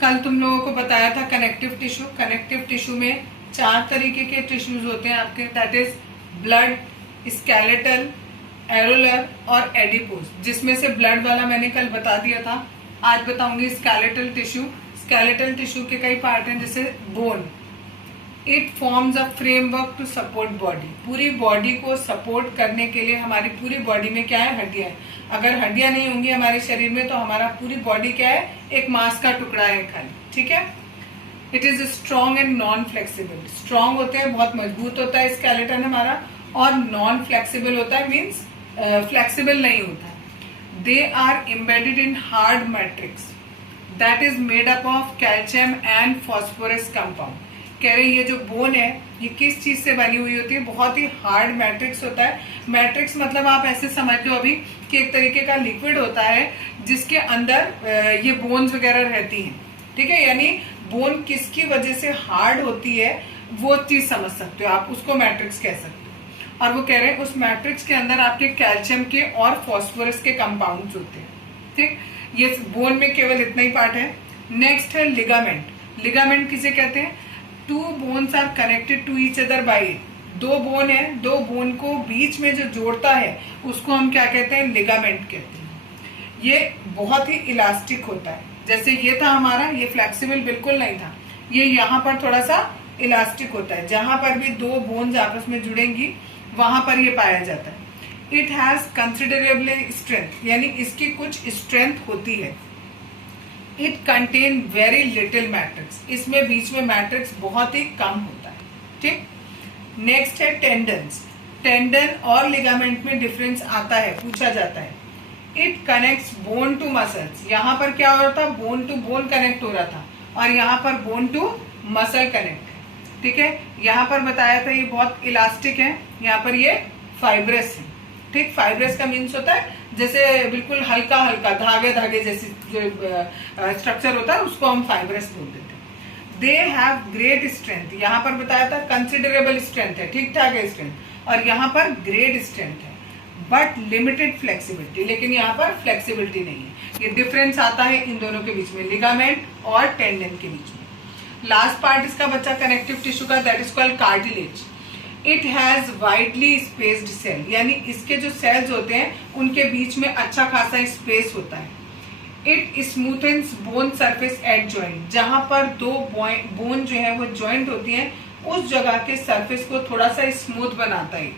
कल तुम लोगों को बताया था कनेक्टिव टिश्यू। कनेक्टिव टिश्यू में 4 तरीके के टिश्यूज होते हैं आपके, that is blood, skeletal, areolar और एडिपोज। जिसमें से ब्लड वाला मैंने कल बता दिया था, आज बताऊंगी स्केलेटल टिश्यू। स्केलेटल टिश्यू के कई पार्ट हैं, जैसे bone. It forms a framework to support body. पूरी बॉडी को सपोर्ट करने के लिए हमारी पूरी बॉडी में क्या है, हड्डियां है। अगर हड्डियां नहीं होंगी हमारे शरीर में तो हमारा पूरी बॉडी क्या है, एक मांस का टुकड़ा है खाली, ठीक है। It is strong and non flexible. Strong होते हैं, बहुत मजबूत होता है स्केलेटन हमारा, और नॉन फ्लेक्सिबल होता है, मीन्स फ्लेक्सिबल नहीं होता है। They are embedded in hard matrix that is made up of calcium and phosphorus compound. कह रहे ये जो बोन है ये किस चीज से बनी हुई होती है, बहुत ही हार्ड मैट्रिक्स होता है। मैट्रिक्स मतलब आप ऐसे समझते हो अभी कि एक तरीके का लिक्विड होता है जिसके अंदर ये बोन्स वगैरह रहती हैं, ठीक है। यानी बोन किसकी वजह से हार्ड होती है वो चीज समझ सकते हो आप, उसको मैट्रिक्स कह सकते हो। और वो कह रहे हैं उस मैट्रिक्स के अंदर आपके कैल्शियम के और फॉस्फोरस के कंपाउंड्स होते हैं, ठीक। ये बोन में केवल इतना ही पार्ट है। नेक्स्ट है लिगामेंट। लिगामेंट किसे कहते हैं, 2 bones are connected to each other by it. 2 bone है, 2 बोन को बीच में जो जोड़ता है उसको हम क्या कहते हैं, लिगामेंट कहते हैं। ये बहुत ही इलास्टिक होता है, जैसे ये था हमारा, ये फ्लेक्सिबल बिल्कुल नहीं था, ये यहाँ पर थोड़ा सा इलास्टिक होता है। जहां पर भी 2 बोन्स आपस में जुड़ेंगी वहां पर ये पाया जाता है। इट हैज कंसिडरेबल स्ट्रेंथ, यानी इसकी कुछ स्ट्रेंथ होती है। It contain very little matrix, इसमें बीच में मैट्रिक्स बहुत ही कम होता है, ठीक। नेक्स्ट है टेंडन्स। टेंडन और लिगामेंट में डिफरेंस आता है, पूछा जाता है। It connects bone to muscles. यहाँ पर क्या हो रहा था, बोन टू बोन कनेक्ट हो रहा था, और यहाँ पर बोन टू मसल कनेक्ट है, ठीक है। यहाँ पर बताया था ये बहुत इलास्टिक है, यहाँ पर ये फाइब्रस है, ठीक। फाइब्रस का मीन्स होता है जैसे बिल्कुल हल्का हल्का धागे धागे जैसी जो स्ट्रक्चर होता है उसको हम फाइब्रस बोल देते हैं। They have great strength. यहाँ पर बताया था कंसिडरेबल स्ट्रेंथ है, ठीक ठाक है स्ट्रेंथ, और यहाँ पर ग्रेट स्ट्रेंथ है, बट लिमिटेड फ्लेक्सिबिलिटी। लेकिन यहाँ पर फ्लेक्सिबिलिटी नहीं है। ये डिफरेंस आता है इन दोनों के बीच में, लिगामेंट और टेंडन के बीच में। लास्ट पार्ट इसका बच्चा कनेक्टिव टिश्यू का, that is called cartilage. It has widely spaced cell, यानी इसके जो सेल्स होते हैं उनके बीच में अच्छा खासा स्पेस होता है। It smoothens bone surface at joint. जहां पर 2 बोन जो है वो जॉइंट होती हैं उस जगह के सरफेस को थोड़ा सा स्मूथ बनाता है।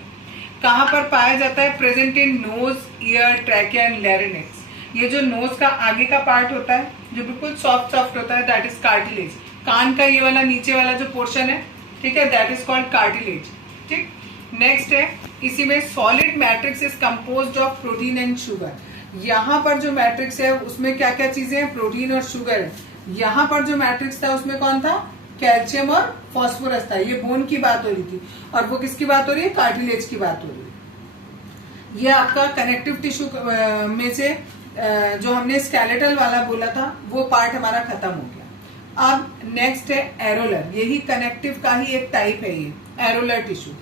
कहां पर पाया जाता है, present in knows, year, trachea and larynx. ये जो नोज का आगे का पार्ट होता है जो बिल्कुल सॉफ्ट सॉफ्ट होता है, दैट इज कार्टिलेज। कान का ये वाला नीचे वाला जो पोर्शन है, ठीक है, दैट इज कॉल्ड कार्टिलेज, ठीक। नेक्स्ट है, इसी में solid matrix is composed of protein and sugar. यहाँ पर जो मैट्रिक्स है उसमें क्या क्या चीजें हैं, प्रोटीन और शुगर है। यहाँ पर जो मैट्रिक्स था उसमें कौन था, कैल्शियम और फॉस्फोरस था। ये बोन की बात हो रही थी, और वो किसकी बात हो रही है, कार्टिलेज की बात हो रही है। ये आपका कनेक्टिव टिश्यू में से जो हमने स्केलेटल वाला बोला था वो पार्ट हमारा खत्म हो गया। अब नेक्स्ट है एरोलर। यही कनेक्टिव का ही एक टाइप है ये एरोलर टिश्यू।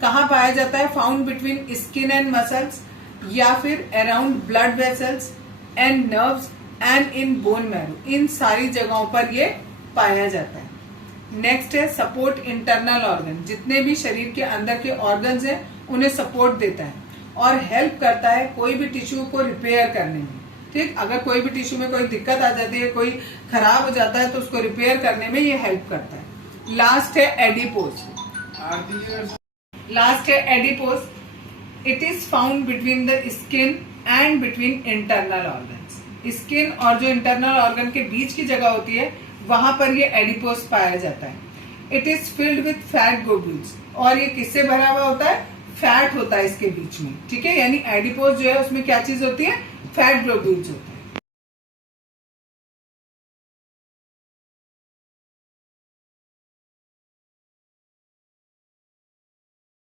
कहाँ पाया जाता है, found between skin and muscles, या फिर around blood vessels and nerves and in bone marrow. इन सारी जगहों पर ये पाया जाता है। नेक्स्ट है सपोर्ट इंटरनल ऑर्गन। जितने भी शरीर के अंदर के ऑर्गन्स हैं उन्हें सपोर्ट देता है और हेल्प करता है कोई भी टिश्यू को रिपेयर करने में, ठीक। अगर कोई भी टिश्यू में कोई दिक्कत आ जाती है, कोई खराब हो जाता है तो उसको रिपेयर करने में ये हेल्प करता है। लास्ट है एडिपोज। लास्ट है adipose. It is found between the skin and between internal organs. Skin और जो इंटरनल ऑर्गन के बीच की जगह होती है वहां पर ये एडिपोज पाया जाता है। It is filled with fat globules. और ये किससे भरा हुआ होता है, फैट होता है इसके बीच में, ठीक है। यानी एडिपोज जो है उसमें क्या चीज होती है, फैट ग्लोब्यूल्स होता है।